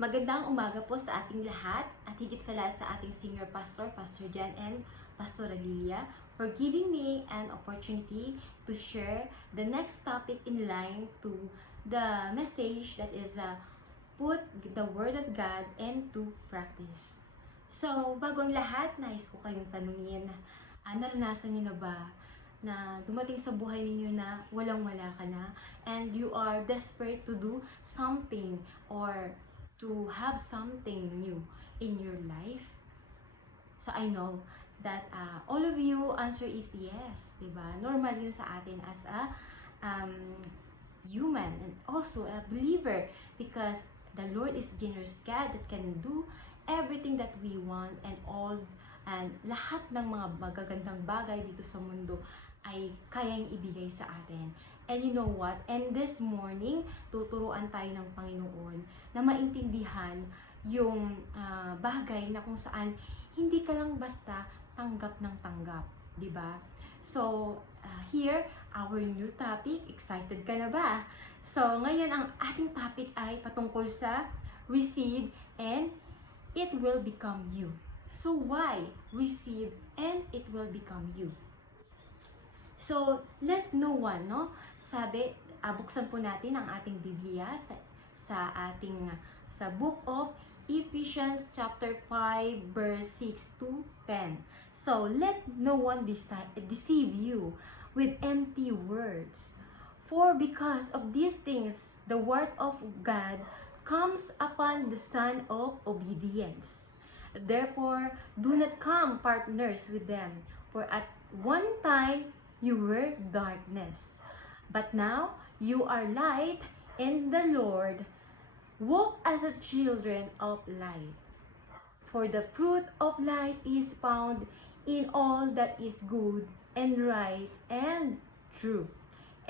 Magandang umaga po sa ating lahat at higit sa lahat sa ating senior pastor, Pastor Jan and Pastor Lilia, for giving me an opportunity to share the next topic in line to the message that is put the Word of God into practice. So, bago ang lahat, nais ko kayong tanungin, naranasan niyo na ba na dumating sa buhay ninyo na walang-wala ka na and you are desperate to do something or to have something new in your life? So I know that all of you answer is yes, diba? Normal yun sa atin as a human and also a believer because the Lord is generous God that can do everything that we want and lahat ng mga magagandang bagay dito sa mundo ay kayang ibigay sa atin. And you know what? And this morning, tuturuan tayo ng Panginoon na maintindihan yung bagay na kung saan hindi ka lang basta tanggap ng tanggap, di ba? So, here, our new topic. Excited ka na ba? So, ngayon ang ating topic ay patungkol sa receive and it will become you. So, why receive and it will become you? So, let no one, no? Sabi, buksan po natin ang ating Biblia sa book of Ephesians chapter 5 verse 6 to 10. So, let no one deceive you with empty words. For because of these things, the word of God comes upon the son of obedience. Therefore, do not come partners with them, for at one time you were darkness, but now you are light in the Lord. Walk as a children of light. For the fruit of light is found in all that is good and right and true.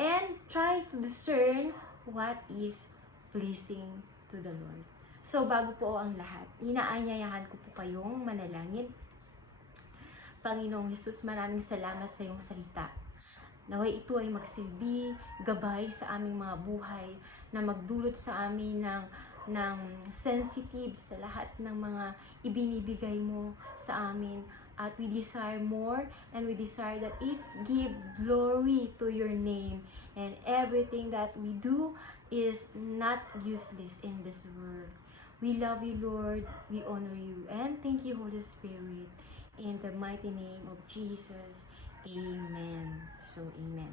And try to discern what is pleasing to the Lord. So, bago po ang lahat, inaanyayahan ko po kayong manalangin. Panginoong Hesus, maraming salamat sa iyong salita. Naway ito ay magsilbi, gabay sa aming mga buhay, na magdulot sa amin ng sensitive sa lahat ng mga ibinibigay mo sa amin. At we desire more and we desire that it give glory to your name. And everything that we do is not useless in this world. We love you, Lord. We honor you. And thank you, Holy Spirit. In the mighty name of Jesus. Amen. So, amen.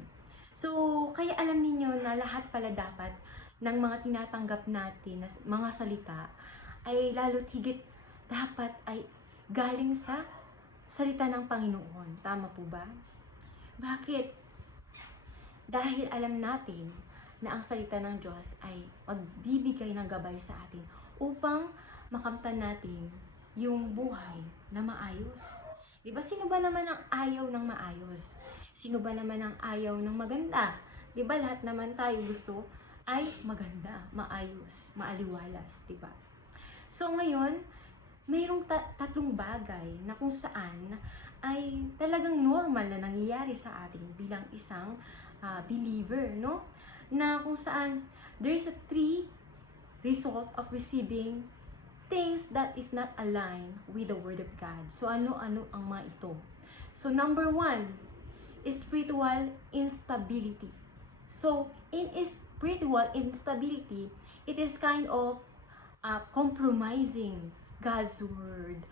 So, kaya alam niyo na lahat pala dapat ng mga tinatanggap natin na mga salita ay lalo't higit dapat ay galing sa salita ng Panginoon. Tama po ba? Bakit? Dahil alam natin na ang salita ng Diyos ay magbibigay ng gabay sa atin upang makamtan natin yung buhay na maayos. Diba? Sino ba naman ang ayaw ng maayos? Sino ba naman ang ayaw ng maganda? Diba? Lahat naman tayo gusto ay maganda, maayos, maaliwalas. Diba? So ngayon, mayroong tatlong bagay na kung saan ay talagang normal na nangyayari sa atin bilang isang believer, no? Na kung saan there is a three result of receiving things that is not aligned with the Word of God. So, ano-ano ang mga ito? So, number one is spiritual instability. So, in spiritual instability, it is kind of compromising God's Word.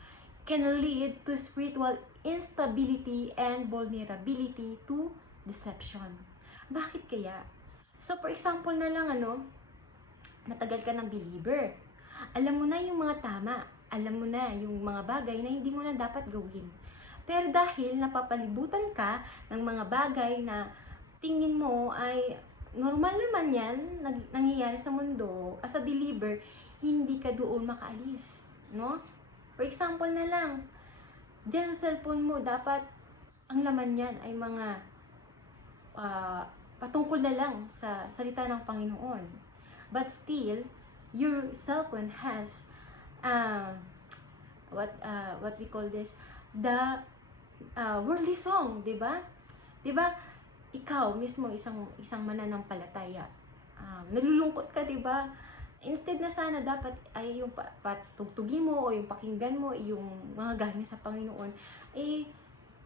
Can lead to spiritual instability and vulnerability to deception. Bakit kaya? So, for example na lang, matagal ka ng believer. Alam mo na yung mga tama. Alam mo na yung mga bagay na hindi mo na dapat gawin. Pero dahil napapalibutan ka ng mga bagay na tingin mo ay normal naman yan, nangyayari sa mundo, as a believer, hindi ka doon makaalis. No? For example na lang, dyan sa cellphone mo, dapat ang laman yan ay mga patungkol na lang sa salita ng Panginoon. But still, your cellphone has what we call this, the worldly song, 'di ba? 'Di ba? Ikaw mismo isang mananampalataya. Nalulungkot ka, 'di ba? Instead na sana dapat ay yung patugtugin mo o yung pakinggan mo yung mga galing sa Panginoon,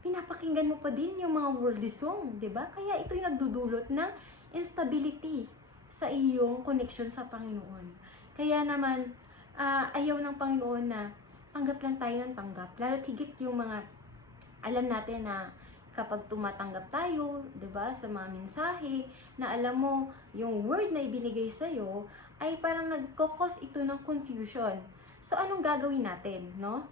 pinapakinggan mo pa din yung mga worldly song, 'di ba? Kaya ito yung nagdudulot ng instability sa iyong connection sa Panginoon. Kaya naman ayaw ng Panginoon na tanggap lang tayo ng tanggap. Lalo't higit yung mga alam natin na kapag tumatanggap tayo, 'di ba, sa mga mensahe na alam mo yung word na ibinigay sa iyo ay parang nagko-cause ito ng confusion. So anong gagawin natin, no?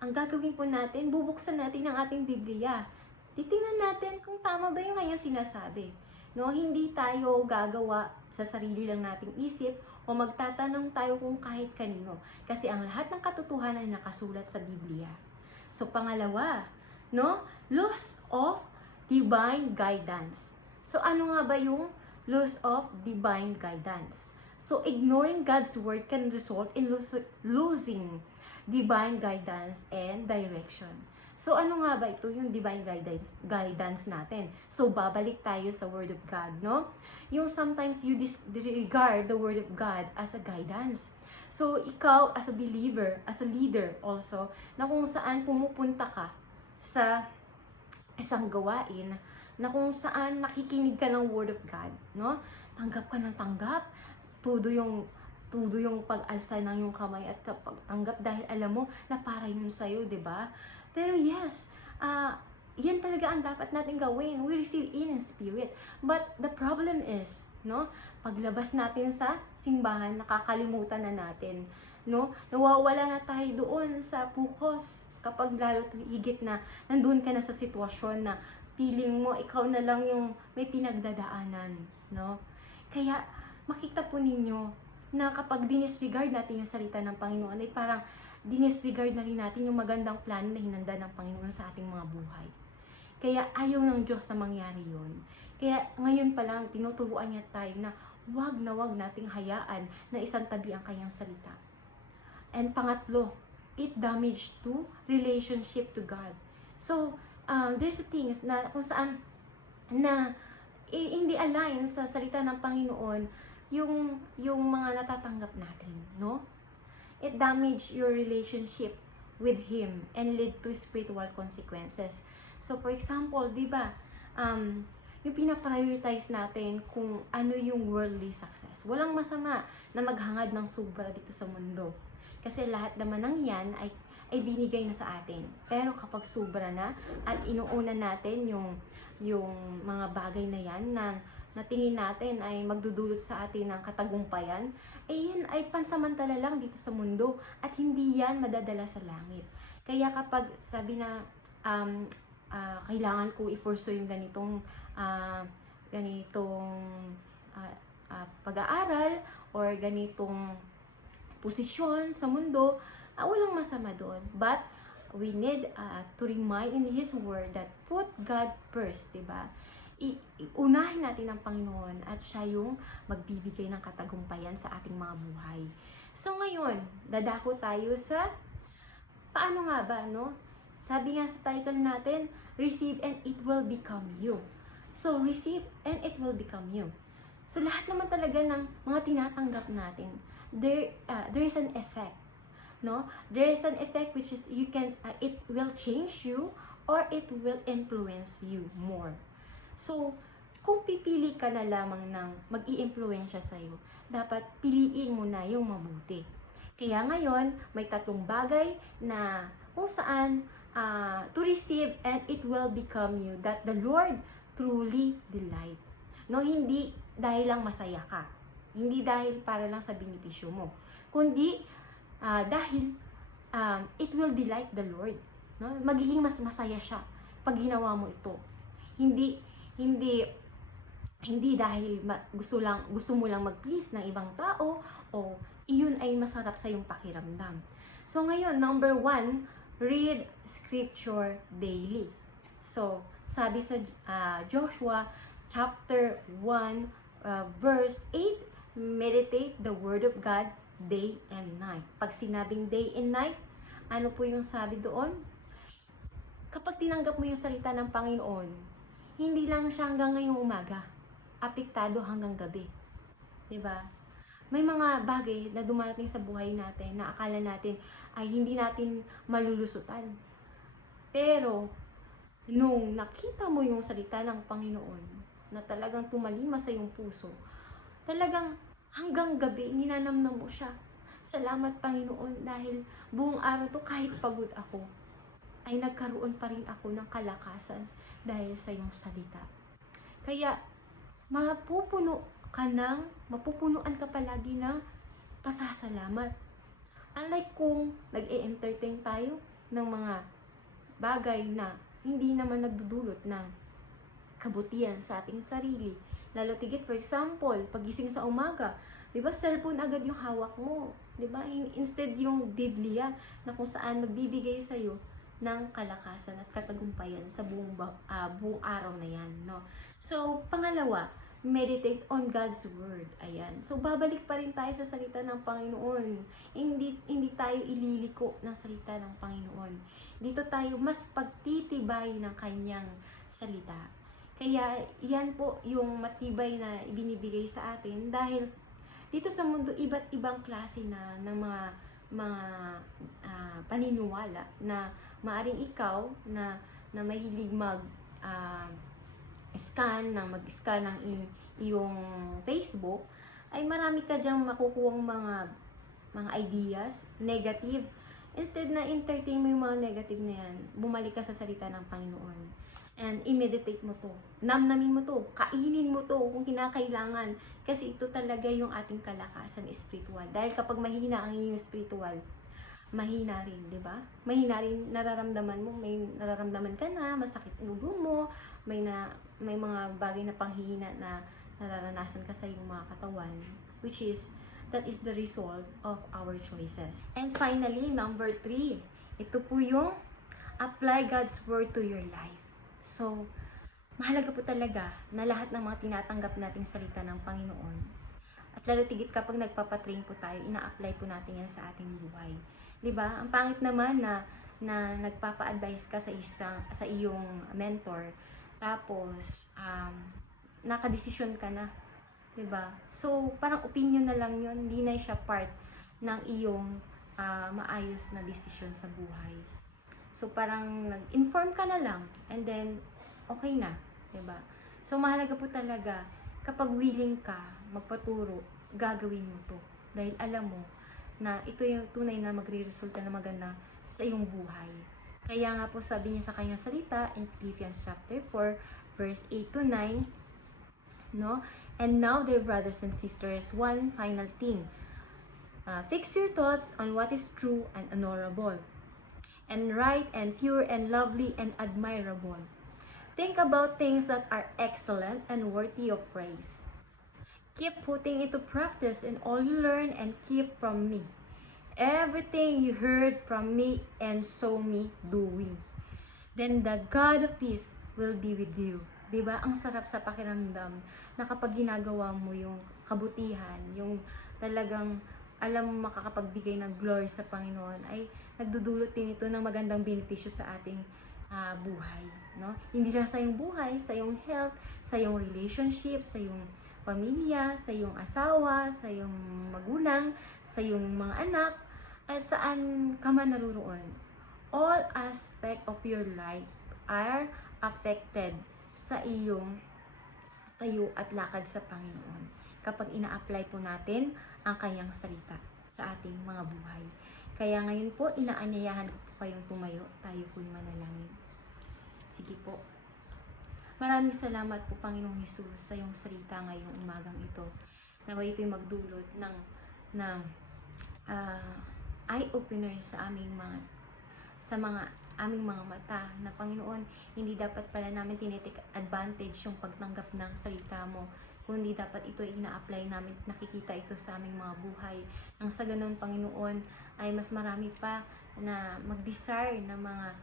Ang gagawin po natin, bubuksan natin ang ating Biblia. Titingnan natin kung tama ba yung kanyang sinasabi. No, hindi tayo gagawa sa sarili lang nating isip o magtatanong tayo kung kahit kanino. Kasi ang lahat ng katotohanan ay nakasulat sa Biblia. So pangalawa, no? Loss of divine guidance. So ano nga ba yung loss of divine guidance? So ignoring God's word can result in losing divine guidance and direction. So ano nga ba ito yung divine guidance natin? So babalik tayo sa word of God, no? Yung sometimes you disregard the word of God as a guidance. So ikaw as a believer, as a leader also, na kung saan pumupunta ka sa isang gawain na kung saan nakikinig ka ng word of God, no? Tanggap ka ng tanggap, tudo yung pag-alsa ng yung kamay at pagtanggap dahil alam mo na para yun sa'yo, di ba? Pero yes, yan talaga ang dapat natin gawin. We receive in spirit. But the problem is, no? Paglabas natin sa simbahan, nakakalimutan na natin, no? Nawawala na tayo doon sa focus kapag lalo higit na nandun ka na sa sitwasyon na feeling mo ikaw na lang yung may pinagdadaanan, no? Kaya makita po ninyo na kapag dinisregard natin yung salita ng Panginoon ay parang dinisregard na rin natin yung magandang plano na hinanda ng Panginoon sa ating mga buhay. Kaya ayaw ng Diyos na mangyari yun. Kaya ngayon pa lang tinuturuan niya tayo na wag nating hayaan na isang tabi ang kanyang salita. And pangatlo, it damaged to relationship to God. So, there's things na kung saan na hindi align sa salita ng Panginoon yung mga natatanggap natin, no? It damaged your relationship with Him and lead to spiritual consequences. So, for example, di ba, yung pinaprioritize natin kung ano yung worldly success. Walang masama na maghangad ng sobra dito sa mundo. Kasi lahat naman ng yan ay binigay na sa atin. Pero kapag sobra na at inuuna natin yung mga bagay na yan na tingin natin ay magdudulot sa atin ng katagumpayan, yan ay pansamantala lang dito sa mundo at hindi yan madadala sa langit. Kaya kapag sabi na kailangan ko i-pursue yung ganitong pag-aaral or ganitong posisyon sa mundo, walang masama doon. But we need to remind in His Word that put God first, diba? Unahin natin ang Panginoon at siya yung magbibigay ng katagumpayan sa ating mga buhay. So ngayon, dadako tayo sa paano nga ba, no? Sabi nga sa title natin, receive and it will become you. So receive and it will become you. So lahat naman talaga ng mga tinatanggap natin, there is an effect, no? There is an effect which is it will change you or it will influence you more. So, kung pipili ka na lamang ng mag-i-impluwensya sa'yo, dapat piliin mo na yung mabuti. Kaya ngayon, may tatlong bagay na kung saan to receive and it will become you that the Lord truly delight. No, hindi dahil lang masaya ka. Hindi dahil para lang sa benepisyo mo. Kundi dahil it will delight the Lord. No? Magiging mas masaya siya pag ginawa mo ito. Hindi dahil gusto mo lang mag-please ng ibang tao o iyon ay masarap sa iyong pakiramdam. So ngayon, number 1, read scripture daily. So, sabi sa Joshua chapter 1 verse 8, meditate the word of God day and night. Pag sinabing day and night, ano po yung sabi doon? Kapag tinanggap mo yung salita ng Panginoon, hindi lang siya hanggang ngayong umaga, apektado hanggang gabi. 'Di ba? may mga bagay na dumarating sa buhay natin na akala natin ay hindi natin malulusutan. Pero, nung nakita mo yung salita ng Panginoon na talagang tumalima sa iyong puso, talagang hanggang gabi ninanamnam mo siya. Salamat Panginoon dahil buong araw to kahit pagod ako, ay nagkaroon pa rin ako ng kalakasan dahil sa iyong salita. Kaya, mapupunuan ka palagi ng pasasalamat. Unlike kung nag-e-entertain tayo ng mga bagay na hindi naman nagdudulot ng kabutihan sa ating sarili. Lalo tigit, for example, pagising sa umaga, di ba, cellphone agad yung hawak mo. Di ba? Instead yung Biblia na kung saan magbibigay sa'yo ng kalakasan at katagumpayan sa buong araw na yan. No? So, pangalawa, meditate on God's Word. Ayan. So, babalik pa rin tayo sa salita ng Panginoon. Hindi tayo ililiko ng salita ng Panginoon. Dito tayo mas pagtitibay ng kanyang salita. Kaya, yan po yung matibay na ibinibigay sa atin dahil dito sa mundo, iba't ibang klase na ng mga paniniwala na maaring ikaw na mahilig mag-scan ng iyong Facebook, ay marami ka dyang makukuhang mga ideas, negative. Instead na entertain mo yung mga negative na yan, bumalik ka sa salita ng Panginoon. And i-meditate mo to. Namnamin mo to. Kainin mo to kung kinakailangan. Kasi ito talaga yung ating kalakasan spiritual. Dahil kapag mahina ang iyong spiritual, mahina rin, di ba? Mahina rin nararamdaman mo, may nararamdaman ka na, masakit ang ulo mo, may mga bagay na panghihina na nararanasan ka sa iyong mga katawan, that is the result of our choices. And finally, number 3, ito po yung apply God's Word to your life. So, mahalaga po talaga na lahat ng mga tinatanggap nating salita ng Panginoon, at lalo tigit kapag nagpapatrain po tayo, ina-apply po natin yan sa ating buhay. Diba? Ang pangit naman na nagpapa-advise ka sa iyong mentor, tapos nakadesisyon ka na. Diba? So, parang opinion na lang yun, hindi na siya part ng iyong maayos na desisyon sa buhay. So, parang nag-inform ka na lang, and then, okay na. Diba? So, mahalaga po talaga, kapag willing ka magpaturo, gagawin mo to. Dahil alam mo, na ito yung tunay na magre-resulta na maganda sa iyong buhay. Kaya nga po sabi niya sa kanyang salita in Philippians chapter 4, verse 8 to 9, no? And now, dear brothers and sisters, one final thing. Fix your thoughts on what is true and honorable, and right and pure and lovely and admirable. Think about things that are excellent and worthy of praise. Keep putting into practice in all you learn and keep from me. Everything you heard from me and saw me doing. Then the God of peace will be with you. Diba? Ang sarap sa pakiramdam na kapag ginagawa mo yung kabutihan, yung talagang alam mo makakapagbigay ng glory sa Panginoon, ay nagdudulot din ito ng magandang benepisyo sa ating buhay. No? Hindi lang sa iyong buhay, sa iyong health, sa iyong relationship, sa iyong pamilya, sa iyong asawa, sa iyong magulang, sa iyong mga anak, at saan ka man naruroon. All aspect of your life are affected sa iyong tayo at lakad sa Panginoon kapag ina-apply po natin ang kanyang salita sa ating mga buhay. Kaya ngayon po, inaanyayahan ko po kayong tumayo, tayo po'y manalangin. Sige po. Maraming salamat po, Panginoong Hesus, sa iyong salita ngayong umagang ito. Naway ito'y magdulot ng eye-opener sa aming mga mata na, Panginoon, hindi dapat pala namin tinitake advantage yung pagtanggap ng salita mo, kundi dapat ito ay ina-apply namin, nakikita ito sa aming mga buhay. Nang sa ganun, Panginoon, ay mas marami pa na mag-desire na mga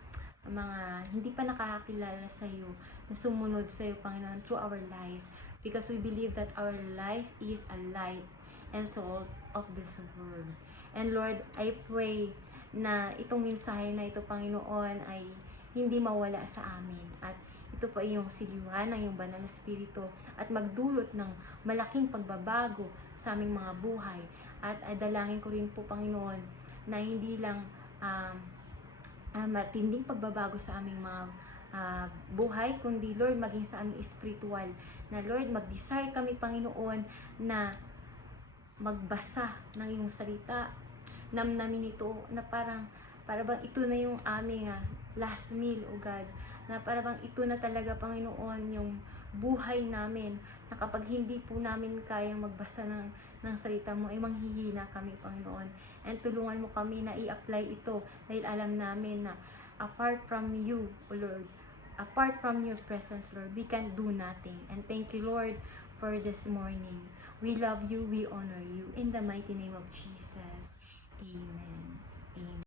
hindi pa nakakakilala sa iyo, na sumunod sa iyo, Panginoon, through our life, because we believe that our life is a light and salt of this world. And Lord, I pray na itong mensahe na ito, Panginoon, ay hindi mawala sa amin, at ito po ay iyong siliwan ng iyong banal na espiritu at magdulot ng malaking pagbabago sa aming mga buhay. At dalangin ko rin po, Panginoon, na hindi lang matinding pagbabago sa aming mga buhay, kundi Lord, maging sa aming spiritual. Na Lord, mag-desire kami, Panginoon, na magbasa ng iyong salita, namnamin ito, na para bang ito na yung aming last meal, O God, na para bang ito na talaga, Panginoon, yung buhay namin, na kapag hindi po namin kayang magbasa ng salita mo, ay manghihina kami, Panginoon. And tulungan mo kami na i-apply ito, dahil alam namin na apart from you, O Lord, apart from your presence, Lord, we can do nothing. And thank you, Lord, for this morning. We love you, we honor you. In the mighty name of Jesus. Amen. Amen.